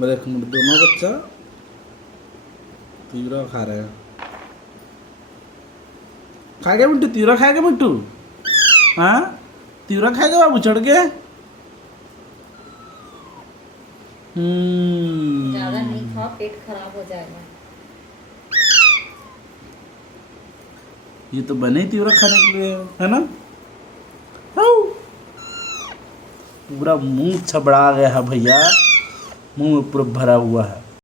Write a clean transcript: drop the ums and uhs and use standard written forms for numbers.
मेरे दोनों बच्चा तीवरा खा रहे हैं। खाएगा मिट्टू? तीवरा खाएगा मिट्टू? हाँ, तीवरा खाएगा बाबू चढ़ के? ज्यादा नहीं हम्म। खाओ, पेट खराब हो जाएगा। ये तो बने ही तीवरा खाने के लिए है ना? हाउ। पूरा मुंह छबड़ा गया है भैया, मुंह में पूरा भरा हुआ है।